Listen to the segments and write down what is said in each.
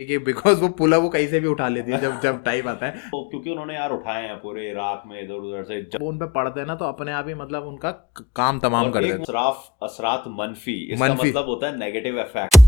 कि बिकॉज वो पुला वो कहीं से भी उठा लेती है जब जब टाइम आता है। तो क्योंकि उन्होंने यार उठाए हैं पूरे इराक में इधर उधर से वो उन पे पड़ते हैं ना तो अपने आप ही मतलब उनका काम तमाम और कर एक देते असराफ असरात मनफी, हैं। इसका मनफी मतलब होता है नेगेटिव इफेक्ट।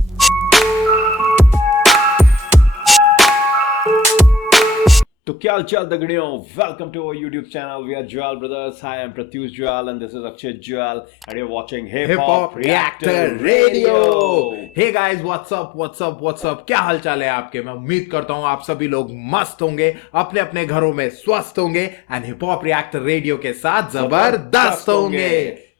तो क्या हाल चाल दगड़ियों, welcome to our YouTube channel. We are Jwal brothers. I am Pratyush Jwal and this is Akshay Jwal and you are watching hip hip hop hop reactor reactor radio. Radio. Hey guys, what's up, क्या हालचाल है आपके। मैं उम्मीद करता हूँ आप सभी लोग मस्त होंगे, अपने अपने घरों में स्वस्थ होंगे and hip hop reactor radio के साथ जबरदस्त होंगे।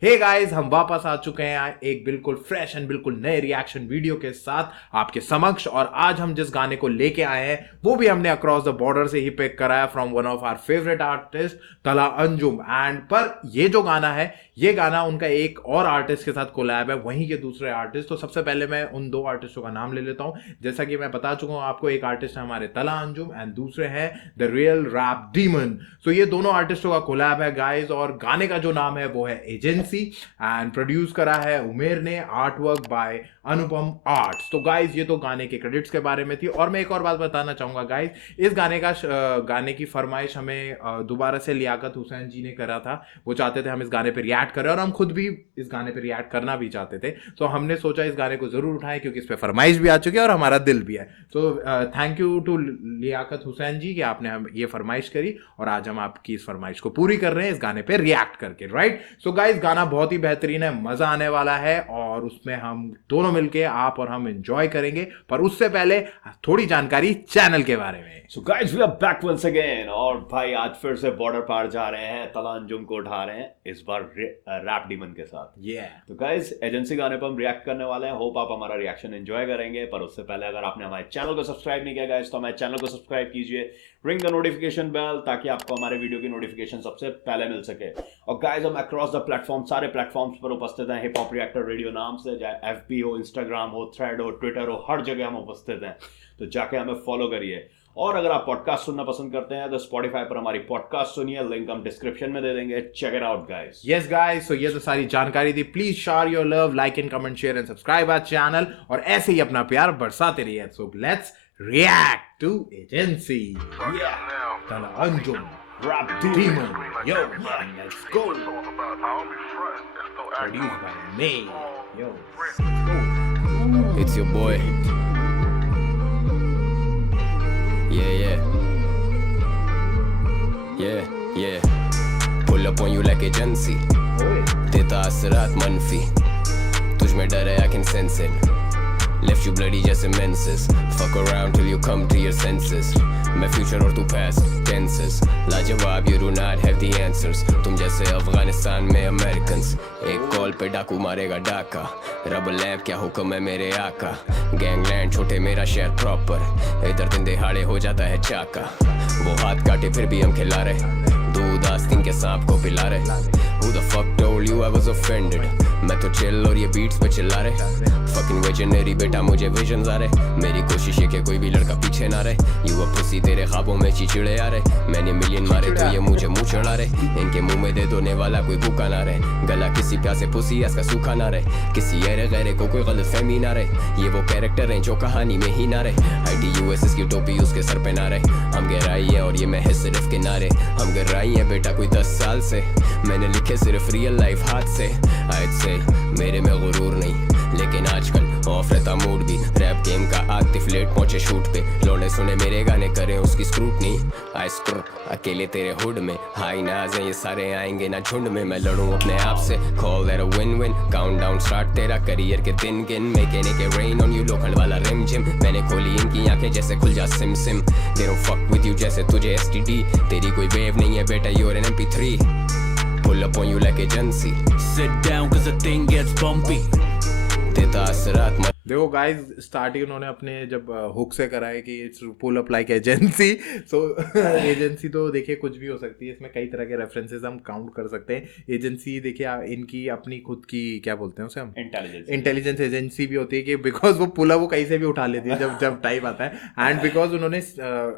हे गाइस, हम वापस आ चुके हैं एक बिल्कुल फ्रेश एंड बिल्कुल नए रिएक्शन वीडियो के साथ आपके समक्ष। और आज हम जिस गाने को लेके आए हैं वो भी हमने अक्रॉस द बॉर्डर से ही पिक करा है from one of our favourite artist Talha Anjum. And पर ये जो गाना है, ये गाना उनका एक और आर्टिस्ट के साथ कोलैब है, वहीं के दूसरे आर्टिस्ट। तो सबसे पहले मैं उन दो आर्टिस्टों का नाम ले लेता हूं। जैसा कि मैं बता चुका हूं आपको, एक आर्टिस्ट है हमारे तला अंजुम एंड दूसरे हैं द रियल रैप डीमन। सो ये दोनों आर्टिस्टों का कोलैब है गाइस, और गाने का जो नाम है वो है एजेंसी एंड प्रोड्यूस करा है उमेर ने, art work by Anupam arts. तो गाइस ये तो गाने के क्रेडिट्स के बारे में थी। और मैं एक और बात बताना चाहूंगा गाइस, इस गाने की फरमाइश हमें दोबारा से लियाकत हुसैन जी ने करा था। वो चाहते थे हम इस गाने पे रिएक्ट करें और हम खुद भी इस गाने पे रिएक्ट करना भी चाहते थे। तो हमने सोचा इस गाने को जरूर उठाएं क्योंकि इस पे फरमाइश भी आ चुकी है और हमारा दिल भी है। तो thank you to Liyaqat Hussain ji कि आपने हम ये फरमाइश करी और आज हम आपकी इस फरमाइश को पूरी कर रहे हैं इस गाने पे रिएक्ट करके, राइट। सो गाइस गाना बहुत ही बेहतरीन है, मजा आने वाला है और उसमें हम दोनों मिलके, आप और हम एंजॉय करेंगे। पर उससे पहले थोड़ी जानकारी चैनल के बारे में। So guys we are back once again. और भाई आज फिर से बॉर्डर पार जा रहे हैं, तला अंजुम को उठा रहे हैं, इस बार रैप डीमन के साथ। तो गाइस एजेंसी गाने पर हम रिएक्ट करने वाले हैं। होप आप हमारा रिएक्शन एंजॉय करेंगे। पर उससे पहले अगर आपने हमारे चैनल को सब्सक्राइब नहीं किया गाइस तो हमारे चैनल को सब्सक्राइब कीजिए, रिंग द नोटिफिकेशन बेल, ताकि आपको हमारे वीडियो की नोटिफिकेशन सबसे पहले मिल सके। और गाइस हम अक्रॉस द प्लेटफॉर्म, सारे प्लेटफॉर्म्स पर उपस्थित हैं हिप हॉप रिएक्टर रेडियो नाम से, चाहे एफबी हो, इंस्टाग्राम हो, थ्रेड हो, ट्विटर हो, हर जगह हम उपस्थित हैं। तो जाके हमें फॉलो करिए। और अगर आप पॉडकास्ट सुनना पसंद करते हैं तो स्पॉटिफाई पर हमारी पॉडकास्ट सुनिए, लिंक हम डिस्क्रिप्शन में दे देंगे। Check it out guys. Yes guys, so ये तो सारी जानकारी थी। Please share your love, like and comment, share and subscribe our channel और ऐसे ही अपना प्यार बरसाते रहिए। So let's react to agency. Talha Anjum rap demon, yo let's go. Produced by me, yo let's go. It's your boy. Yeah. Pull up on you like agency. देता असरात मनफी, तुझ में डर है I can sense it. Left you bloody just immenses. Fuck around till you come to your senses. मैं future और तू past tenses. लाजवाब you do not have the answers. तुम जैसे अफगानिस्तान में Americans. एक कॉल पे डाकू मारेगा डाका. रब लैब क्या हुक्म है मेरे आका. गैंगलैंड छोटे मेरा शहर प्रॉपर. इधर दिन दिहाड़े हो जाता है चाका. वो हाथ काटे फिर भी हम खिला रहे. दूध आस्तीन के सांप को पिला रहे. Who the fuck told you I was offended? मैं तो चिल और ये बीट्स पे चिल्ला रहे. Fucking visionary बेटा मुझे विजन्स आ रहे. मेरी कोशिश है कि कोई भी लड़का पीछे ना रहे. You a pussy तेरे ख्वाबों में चिचिड़े आ रहे. मैंने मिलियन मारे तो ये मुझे मुंह चढ़ा रहे. इनके मुंह में दे दोने वाला कोई भूखा ना रहे. गला किसी प्यासे पुसी इसका सूखा ना रहे. किसी ऐरे गैरे को कोई गलतफहमी ना रहे. ये वो कैरेक्टर हैं जो कहानी में ही ना रहे. IDUSS की टोपी उसके सर पे ना रहे. हम गहराई है और ये मैं है सिर्फ किनारे. हम गहराई है बेटा कोई 10 साल से. मैंने लिखे सिर्फ रियल लाइफ हाथ से. I'd say मेरे में गुरूर नहीं, लेकिन आजकल ऑफ रहता मूड भी. रैप गेम का आतिफ लेट पहुंचे शूट पे. लौंडे सुने मेरे गाने करें उसकी स्क्रूटनी. आई स्क्रू अकेले तेरे हुड में. हाई नाज है ये सारे आएंगे ना झुंड में. मैं लड़ूं अपने आप से, call that a win win. Countdown start तेरा करियर के दिन गिन. मेकेनिक के रेन ऑन यू लोखंड वाला रिम जिम. मैंने खोली इनकी आंखें जैसे खुल जा सिम सिम. They don't fuck with you जैसे तुझे STD. तेरी कोई वेव नहीं है बेटा, you are an MP3. Pull up on you like agency. Sit down cause the thing gets bumpy. देता असरात मन. देखो गाइस, स्टार्टिंग उन्होंने अपने जब हुक से करा है कि it's pull up like agency. So agency तो देखिए कुछ भी हो सकती है, इसमें कई तरह के रेफरेंसेस हम काउंट कर सकते हैं। एजेंसी देखिए इनकी अपनी खुद की क्या बोलते हैं उसे हम, इंटेलिजेंस एजेंसी भी होती है कि बिकॉज वो पुल वो कहीं से भी उठा लेती है जब जब टाइम आता है। एंड बिकॉज उन्होंने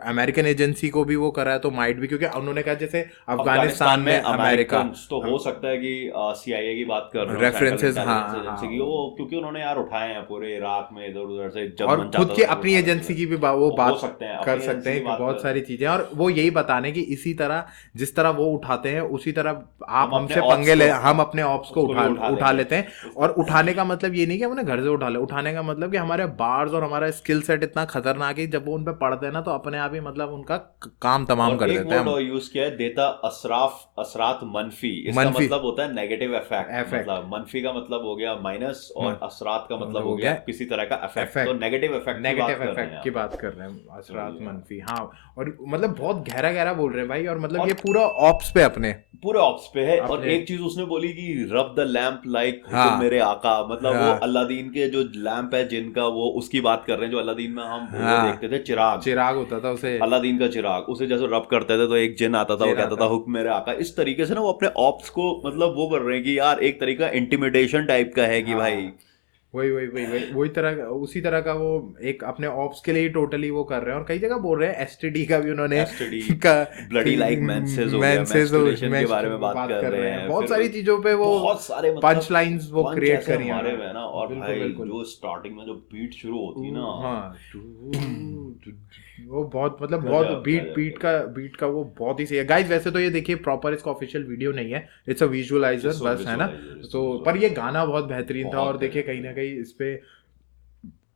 अमेरिकन एजेंसी को भी वो करा है तो माइट भी, क्योंकि उन्होंने कहा जैसे अफगानिस्तान में अमेरिका, तो हो सकता है कि CIA की बात कर रहे हो, रेफरेंसेस, हाँ एजेंसी की वो, क्योंकि उन्होंने यार उठाए हैं पूरे इराक में इधर उधर से जब और मन खुद चाहता की था वो अपनी सारी एजेंसी चीजें की भी वो हो बात सकते हैं, कर अपनी सकते एजेंसी हैं की कि बात बहुत कर सारी चीजें, और वो यही बताने कि इसी तरह जिस तरह वो उठाते हैं उसी तरह आप हम अपने हमसे ops पंगे ले, को- हम अपने ऑप्स को उसको भी उठा लेंगे। लेते हैं। और उठाने का मतलब ये नहीं कि हम उन्हें घर से उठा ले, उठाने का मतलब कि हमारे बार्स और हमारा स्किल सेट इतना खतरनाक है, जब वो उन पे पढ़ते हैं ना तो अपने आप ही मतलब उनका काम तमाम और कर एक देते हैं वर्ड हम। और यूज किया है, देता असरात मनफी। इसका मनफी। मतलब होता है नेगेटिव इफेक्ट। Effect। मतलब मनफी का मतलब हो गया माइनस, और असरात का मतलब हो हो गया गया किसी तरह का इफेक्ट। effect। तो नेगेटिव इफेक्ट की बात नेगेटिव कर रहे हैं इफेक्ट की यहाँ बात कर रहे हैं, असरात ये। मनफी। हाँ, और मतलब बहुत गहरा गहरा बोल रहे हैं भाई, और मतलब और- ये पूरा ऑप्स पे अपने पूरे ऑप्स पे है। और अपने- एक चीज उसने बोली कि रब द लैम्प लाइक हाँ। मेरे आका, मतलब वो हाँ। अलादीन के जो लैम्प है जिनका, वो उसकी बात कर रहे हैं जो अलादीन में हम वो हाँ। देखते थे, चिराग। चिराग होता था उसे, अलादीन का चिराग, उसे जैसे रब करते थे तो एक जिन आता था, वो जिन कहता आता। था हुक्म मेरे आका। इस तरीके से ना वो अपने ऑप्स को मतलब वो कर रहे हैं कि यार एक तरीका इंटिमिडेशन टाइप का है कि हाँ। भाई वही तरह, उसी तरह का वो एक अपने ऑप्स के लिए टोटली वो कर रहे हैं। और कई जगह बोल रहे हैं एसटीडी का भी उन्होंने STD, का ब्लडी लाइक मेंसेस हो गया, menstruation के बारे में बात कर रहे हैं। बहुत फिर सारी चीजों पे वो बहुत सारे पंच लाइंस वो punch क्रिएट ऐसे करी हैं मारे उन्होंने। हुए हैं ना। और बिल्कुल, भाई बिल्कुल। जो स्टार्टिंग में जो बीट शुरू होती है ना, हाँ, वो बहुत मतलब गजब, बहुत गजब, बीट का वो बहुत ही सही है गाइस। वैसे तो ये देखिए प्रॉपर इसका ऑफिशियल वीडियो नहीं है, it's a visualiser Just a बस, है ना। visualizer, तो पर ये गाना बहुत बेहतरीन था, बहुत और देखिए बेहतरीन। कहीं ना कहीं इस पे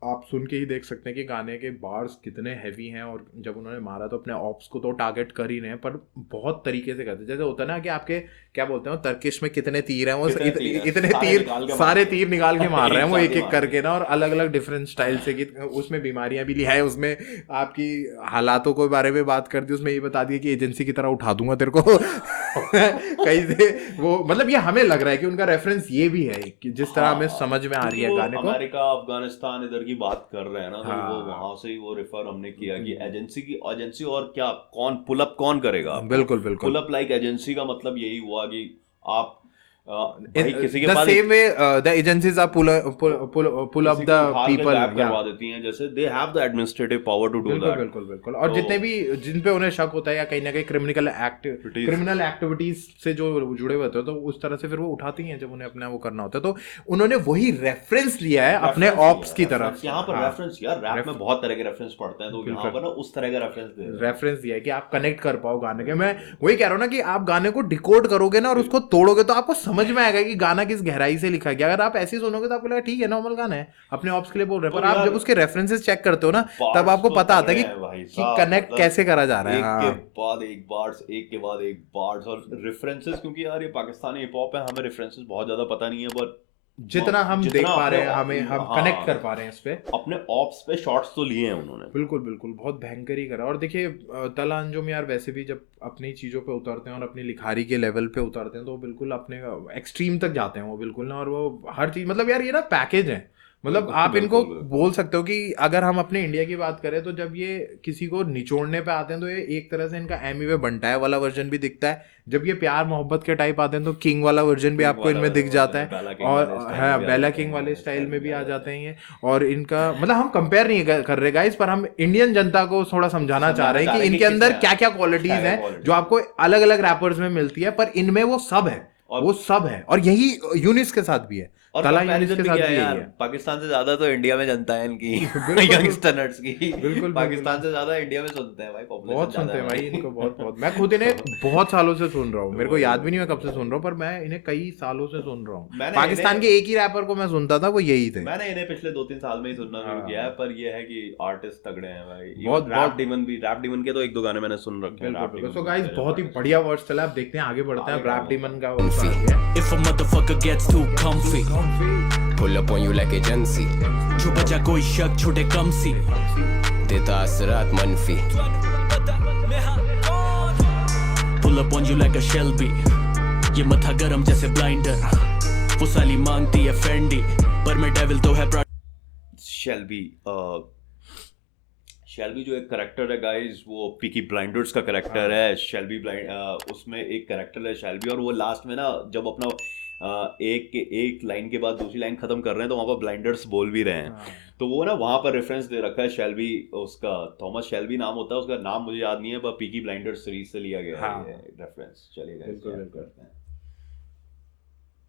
आप सुन के ही देख सकते हैं कि गाने के बार्स कितने हैवी हैं। और जब उन्होंने मारा तो अपने ऑप्स को तो टारगेट कर ही रहे हैं, पर बहुत तरीके से करते हैं। जैसे होता है ना कि आपके क्या बोलते हैं तर्किश में कितने तीर हैं, वो कितने तीर हैं, इतने सारे तीर, निकाल के सारे मार रहे तीर निकाल के मार रहे हैं वो एक एक साथ ही एक मार करके ना, और अलग अलग डिफरेंट स्टाइल से। कि उसमें बीमारियां भी लिया है, उसमें आपकी हालातों के बारे में बात कर दी, उसमें ये बता दिया कि एजेंसी की तरह उठा दूंगा तेरे को कहीं से वो मतलब ये हमें लग रहा है कि उनका रेफरेंस ये भी है कि जिस तरह हमें समझ में आ रही है गाने को। अमेरिका अफगानिस्तान इधर की बात कर रहे हैं ना, तो हाँ। वो वहां से ही वो रेफर हमने किया कि एजेंसी और क्या, कौन पुल अप कौन करेगा आपको? बिल्कुल बिल्कुल। पुल अप लाइक एजेंसी का मतलब यही हुआ कि आप भाई किसी के the pass same way the agencies are pull up किसी the को उठा के people, गायब yeah। करवा देती हैं, जैसे they have the administrative power to do बिल्कुल दैट। बिल्कुल बिल्कुल। और तो- जितने भी जिन पे उन्हें शक होता है या कहीं ना कहीं क्रिमिनल एक्टिविटीज से जो जुड़े हुए होते हैं, तो उस तरह से फिर वो उठाती हैं जब उन्हें अपना वो करना होता है। तो उन्होंने वही रेफरेंस लिया है अपने ऑप्स की तरफ। यहाँ पर हाँ। रेफरेंस, यार रैप में बहुत तरह के रेफरेंस पढ़ते हैं, तो यहाँ पर ना उस तरह का रेफरेंस दे रहे हैं। रेफरेंस दिया है कि आप कनेक्ट कर पाओ गाने के। मैं वही कह रहा हूँ ना कि आप गाने को डिकोड करोगे ना और उसको तोड़ोगे तो आपको समझ में आएगा कि गाना किस गहराई से लिखा गया। अगर आप ऐसे ही सुनोगे तो आपको लगेगा ठीक है नॉर्मल गाना है, अपने ऑप्स के लिए बोल रहे हैं, तो पर आप यार, जब उसके रेफरेंसेस चेक करते हो ना तब Parts आपको तो पता आता है तगड़े हैं भाई कि साहब, कनेक्ट मतलब कैसे करा जा रहा है। एक हाँ। के बाद एक बार्स, एक के बाद एक बार्स और रेफरेंसेस। क्योंकि यार ये पाकिस्तानी हिप हॉप है, हमें रेफरेंसेस बहुत ज्यादा पता नहीं है, पर जितना हम जितना देख पा रहे हैं, अपने- हम हाँ, कनेक्ट कर पा रहे हैं इस पे। अपने ऑप्स पे शॉट्स तो लिए हैं उन्होंने। बिल्कुल बिल्कुल, बहुत भयंकर ही करा। और देखिए तला अंजुम यार वैसे भी जब अपनी चीज़ों पे उतरते हैं और अपनी लिखारी के लेवल पे उतरते हैं तो बिल्कुल अपने एक्सट्रीम तक जाते हैं वो बिल्कुल ना। और वो हर चीज़ मतलब यार ये ना पैकेज है, मतलब बिल्कुल, आप इनको बिल्कुल। बोल सकते हो कि अगर हम अपने इंडिया की बात करें तो जब ये किसी को निचोड़ने पे आते हैं तो ये एक तरह से इनका एमी वे बंटाए वाला वर्जन भी दिखता है। जब ये प्यार मोहब्बत के टाइप आते हैं तो किंग वाला वर्जन भी आपको इनमें दिख जाता है। और हाँ, बेला किंग वाले स्टाइल में भी आ जाते हैं ये। और इनका मतलब हम कंपेयर नहीं कर रहे गाइस, पर हम इंडियन जनता को थोड़ा समझाना चाह रहे हैं कि इनके अंदर क्या क्या क्वालिटीज हैं जो आपको अलग अलग रैपर्स में मिलती है, पर इनमें वो सब है। वो सब है और यही यूनिस के साथ भी है। और तला comparison यूनिस के भी साथ क्या भी है यही यार, है। पाकिस्तान से ज्यादा तो इंडिया में जनता है इनकी, बिल्कुल। यंगस्टर्स की। बिल्कुल। पाकिस्तान से ज्यादा इंडिया में सुनते हैं भाई, बहुत population सुनते हैं ज्यादा भाई है। इनको, बहुत। मैं खुद इन्हें बहुत सालों से सुन रहा हूँ, मेरे को याद भी नहीं मैं कब से सुन रहा हूँ, पर मैं इन्हें कई सालों से सुन रहा हूँ। मैंने पाकिस्तान इन्हें- के एक ही रैपर को मैं सुनता था, वो यही थे। मैंने इन्हें पिछले 2-3 साल में ही सुनना शुरू हाँ। किया है, पर ये है कि आर्टिस्ट तगड़े हैं भाई। बहुत- रैप डीमन के तो 1-2 गाने मैंने सुन रखे हैं। रैप बिल्कुल। डीमन सो गाइस बहुत ही बढ़िया वर्ड्स चला, अब देखते हैं आगे बढ़ते हैं। आगे रैप बढ़ते डीमन का वर्ड्स आ गया। If a motherfucker gets too comfy, Pull up on you like agency. जो बचा कोई शक छोटे कम सी, देता असरात मनफी. pull up on you like a Shelby, ये मथा गरम जैसे ब्लाइंडर, वो साली मांगती है फेंडी, पर मैं डेविल तो है शेल्बी जो एक करेक्टर है गाइस, वो पीकी ब्लाइंडर्स का करेक्टर है। शेल्बी उसमें एक करेक्टर है शेल्बी, और वो लास्ट में ना जब अपना एक लाइन के बाद दूसरी लाइन खत्म कर रहे हैं तो वहाँ पर ब्लाइंडर्स बोल भी रहे हैं। तो वो ना वहाँ पर रेफरेंस दे रखा है शेल्बी, उसका थॉमस शेल्बी नाम होता है, उसका नाम मुझे याद नहीं है, पर पीकी ब्लाइंडर्स सीरीज से लिया गया है ये रेफरेंस। चलिए गाइस करते हैं।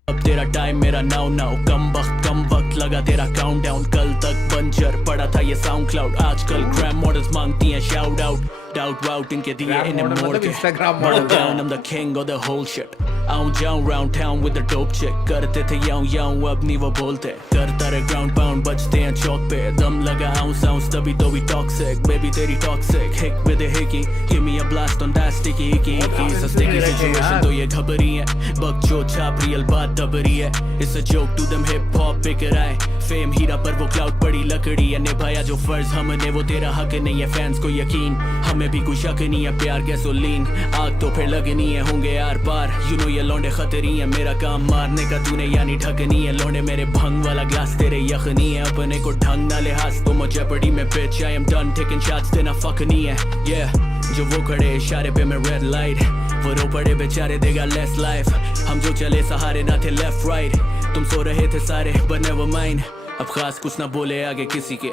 अब तेरा टाइम मेरा नाउ नाउ, कम वक्त लगा तेरा काउंटडाउन। कल तक बंजर पड़ा था ये साउंड क्लाउड, आजकल ग्रैम मॉडल्स मांगती हैं शाउट आउट। डाउट वाउट इनके दिए इन्हें मोड़ के, Instagram Burn model। down, I'm the king of the whole shit। आऊं जाऊं round town with the dope chick, करते थे याऊं अब नहीं वो बोलते। करता रे ground pound बजते हैं चौक पे, दम लगा ounce तभी तो भी toxic, baby तेरी toxic, hick with a hickey, give me a blast on that sticky icky सस्ते की situation तो ये घबरी है, बक जो छाप रियल बात दबरी है। It's a joke to them hip hop beaker आए, फेम हीरा पर वो क्लाउड पड़ी लकड़ी है। निभाया जो फर्ज हमने वो तेरा हक नहीं है, फैंस को यकीन हमें भी कोई शक नहीं है। प्यार गैसोलीन आग तो फिर लगनी है, होंगे यार पार यू नो ये लौंडे खतरी है। मेरा काम मारने का तूने यानी ढकनी है, लौंडे मेरे भंग वाला ग्लास तेरे यखनी है। अपने को ढंग ना लिहाज तो मुझे पड़ी में bitch I am done taking shots देना फक नहीं है। yeah जो वो खड़े इशारे पे मैं रेड लाइट, वो रो पड़े बेचारे देगा लेस लाइफ। हम जो चले सहारे ना थे लेफ्ट राइट, तुम सो रहे थे सारे but never mind। अब खास कुछ ना बोले आगे किसी के,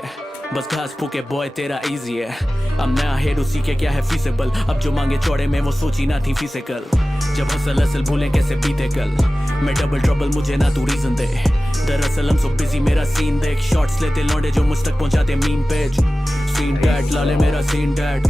बस घास फूके बॉय तेरा इजी है। अब नया हेड उसी के क्या है फीसेबल, अब जो मांगे चौड़े में वो सोची ना थी फिजिकल। जब हसल असल भूलें कैसे बीते कल, मैं डबल ट्रबल मुझे ना तू रीजन दे। दरअसल हम सो बिजी मेरा सीन देख, शॉट्स लेते लौंडे जो मुझ तक पहुंचाते मीम पेज। सीन डैट लाले मेरा सीन डैट,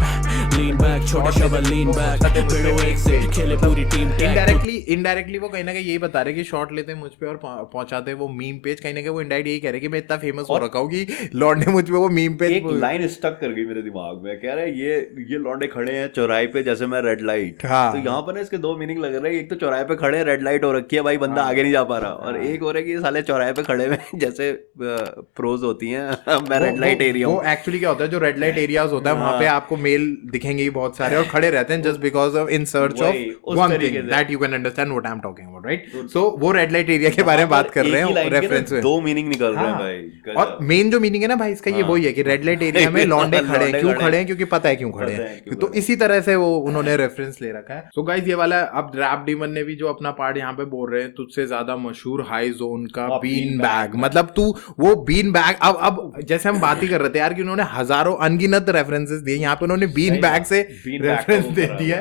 लीन बैक छोटे शबल लीन बैक, भिड़ो एक से खेले पूरी टीम टैग। इनडायरेक्टली वो कहीं ना कहीं यही बता रहे कि शॉट लेते हैं मुझ पे और पहुंचाते हैं वो मीम पेज। कहीं ना कहीं वो इनडायरेक्ट यही कह रहे कि मैं इतना फेमस हो रखा हूँ कि लौंडे मुझ पे वो मीम पेज। एक लाइन स्टक कर गई मेरे दिमाग में, कह रहे ये लौंडे खड़े हैं चौराहे पे जैसे मैं रेड लाइट। हाँ। तो यहाँ पर ना इसके दो मीनिंग लग रहे हैं, एक तो चौराहे पे खड़े हैं रेड लाइट हो रखी है भाई बंदा आगे नहीं जा पा रहा, और एक हो रहा है कि साले चौराहे पे खड़े हुए जैसे प्रोज होती हैं मैं रेड लाइट एरिया। वो एक्चुअली क्या होता है जो रेड लाइट एरियाज होता है वहां पे आपको मेल दिखेंगे ही बहुत सारे और खड़े रहते हैं just because of in search of one thing that you can understand what I am talking about, right? So वो रेड लाइट एरिया के बारे में बात कर रहे हैं रेफरेंस में। दो मीनिंग निकल रहे हैं भाई। और मेन जो मीनिंग है ना भाई इसका ये वही है कि रेड लाइट एरिया में लौंडे खड़े हैं। क्यों खड़े हैं? क्योंकि पता है क्यों खड़े हैं। तो इसी तरह से वो उन्होंने रेफरेंस ले रखा है। सो गाइस ये वाला अब रैप डीमन ने भी जो अपना पार्ट यहाँ पे बोल रहे हैं, तुझसे ज्यादा मशहूर हाई जोन का बीन बैग, मतलब तू वो बीन बैग। अब जैसे हम बात ही कर रहे थे यार कि उन्होंने हजारों अनगिनत रेफरेंसेस दिए, यहाँ पे उन्होंने बीन बैग से रेफरेंस दे दिया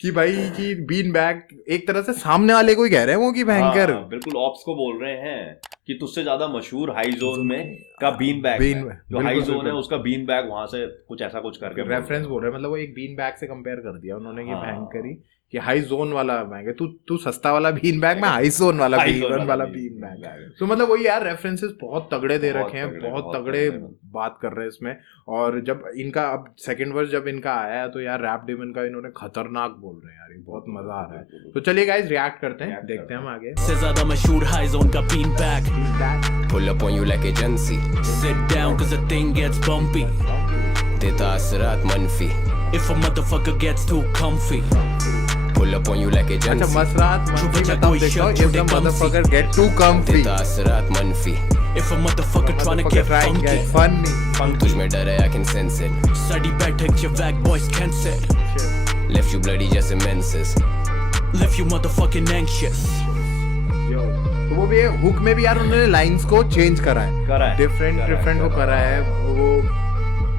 कि भाई कि बीन बैग एक तरह से सामने वाले को ही कह रहे हैं वो कि भयंकर। बिल्कुल ऑप्स को बोल रहे हैं कि तुझसे ज्यादा मशहूर हाई जोन में का बीन बैग है। जो हाई जोन है उसका बीन बैग वहां से कुछ ऐसा कुछ करके रेफरेंस बोल रहे हैं, मतलब वो एक बीन बैग से कंपेयर कर दिया उन्होंने कि भयंकर ही कि हाई जोन वाला बैग है, तू सस्ता वाला बीन बैग में हाई जोन वाला बीन बैग। तो मतलब वही यार रेफरेंसेस बहुत तगड़े दे रखे हैं, बहुत तगड़े बात कर रहे हैं इसमें। और जब इनका अब सेकंड वर्स जब इनका आया तो यार रैप डेमन का इन्होंने खतरनाक बोल रहे हैं यार, ये बहुत मजा आ रहा है। तो चलिए गाइस रिएक्ट करते हैं, देखते हैं हम आगे। से ज्यादा मशहूर हाई जोन का bean bag, Pull up on you like agency, sit down cause the thing gets bumpy, देता असरात मनफी, if a motherfucker gets too comfy। pull up on you like अच्छा agency, मसरात मंफी में तब देखो if the motherfucker get too comfy, देता असरात मनफी, if a motherfucker tryna get funky, तुझ में डर है I can sense it, sari बैठक your vague boys can't sit, left you bloody just immenses, left you motherfucking anxious। तो वो भी हुक में भी यार उन्होंने लाइंस को चेंज करा है, डिफरेंट वो करा है। वो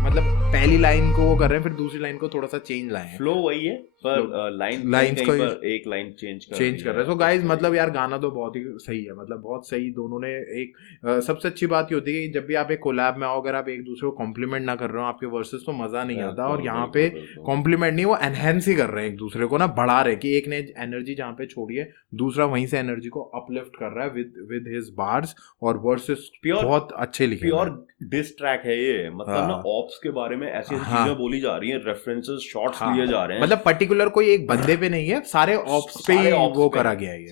मतलब पहली लाइन को वो कर रहे हैं, फिर दूसरी लाइन को थोड़ा सा चेंज लाए हैं। फ्लो वही है पर लाइंस को एक लाइन चेंज कर रहे हैं। सो गाइस मतलब यार गाना तो बहुत ही सही है, मतलब बहुत सही दोनों ने। एक सबसे अच्छी बात ये होती है कि जब भी आप एक कोलैब में आओ, अगर आप एक दूसरे को कॉम्प्लीमेंट ना कर रहे हो आपके वर्सेस तो मजा नहीं आता। और यहाँ पे कॉम्प्लीमेंट नहीं, वो एनहेंस ही कर रहे हैं एक दूसरे को ना, बढ़ा रहे कि एक ने एनर्जी जहाँ पे छोड़ी है दूसरा वहीं से एनर्जी को अपलिफ्ट कर रहा है विद हिज बार्स और वर्सेस बहुत अच्छे लिखे। प्योर डिस ट्रैक है ये, मतलब ना ऑप्स के बारे में ऐसी चीजें बोली जा रही हैं, रेफरेंसेस शॉट्स लिए जा रहे हैं, मतलब पर्टिकुलर कोई एक बंदे पे नहीं है, सारे ऑप्स पे ही वो करा गया है ये।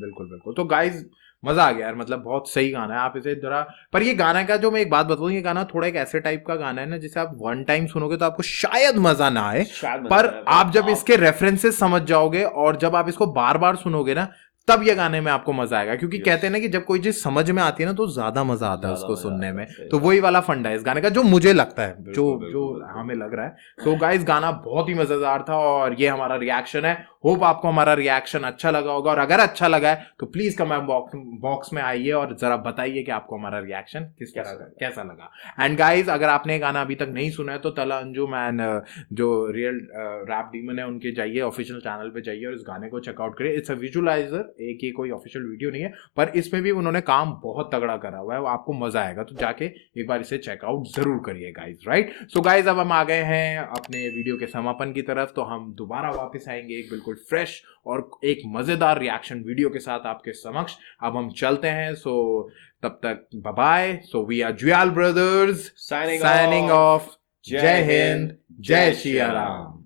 बिल्कुल। तो गाइस मजा आ गया यार, मतलब बहुत सही गाना है। आप इसे जरा, पर ये गाना का जो मैं एक बात बताऊं, ये गाना थोड़ा एक ऐसे टाइप का गाना है ना जिसे आप वन टाइम सुनोगे तो आपको शायद मजा ना आए, पर आप जब इसके रेफरेंसेस समझ जाओगे और जब आप इसको बार बार सुनोगे ना तब ये गाने में आपको मजा आएगा। क्योंकि कहते हैं ना कि जब कोई चीज समझ में आती है ना तो ज्यादा मजा आता है उसको सुनने में। तो वही वाला फंडा है इस गाने का, जो मुझे लगता है, जो हमें लग रहा है। तो गाइस गाना बहुत ही मजेदार था और ये हमारा रिएक्शन है। होप आपको हमारा रिएक्शन अच्छा लगा होगा, और अगर अच्छा लगा है तो प्लीज कमेंट बॉक्स में आइए और जरा बताइए कि आपको हमारा रिएक्शन किस तरह का कैसा लगा। एंड गाइज, अगर आपने ये गाना अभी तक नहीं सुना है तो तला अंजुम एंड जो रियल रैप डीमन है उनके जाइए ऑफिशियल चैनल पे जाइए और इस गाने को चेकआउट करिए। इट्स अ विजुअलाइजर, एक ही कोई ऑफिशियल वीडियो नहीं है, पर इसमें भी उन्होंने काम बहुत तगड़ा करा हुआ है, आपको मजा आएगा, तो जाके एक बार इसे चेकआउट जरूर करिए गाइज, राइट। सो गाइज, अब हम आ गए हैं अपने वीडियो के समापन की तरफ, तो हम दोबारा वापस आएंगे एक बिल्कुल फ्रेश और एक मजेदार रिएक्शन वीडियो के साथ आपके समक्ष। अब हम चलते हैं, सो तब तक bye bye. So we are Jwal brothers signing off. जय हिंद, जय श्री राम।